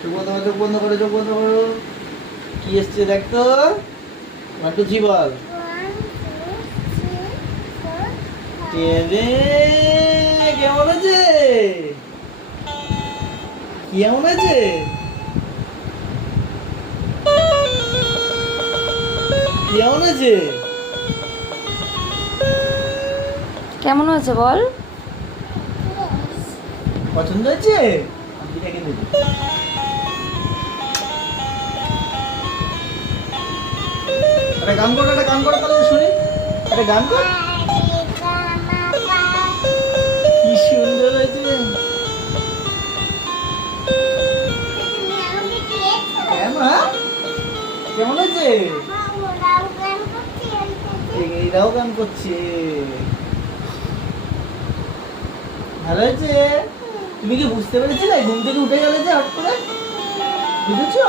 চোখ বন্ধ করো, চোখ বন্ধ করো, চোখ বন্ধ করো। কি এসছে দেখ তো। 1 2 3 বল। রে কেমন আছে? কেমন আছে? কেমন আছে? কেমন হয়েছে বল? পছন্দ হয়েছে? আমি এটাকে দেবো। একটা গান কর, একটা গান কর তাহলে শুনি। একটা গান কর। কি সুন্দর হয়েছে। মা কেমন হয়েছে? এরাও গান করছে। ভালো হয়েছে। তুমি কি বুঝতে পেরেছিলে ঘুম থেকে উঠে গেলে যে হট করে? বুঝেছো?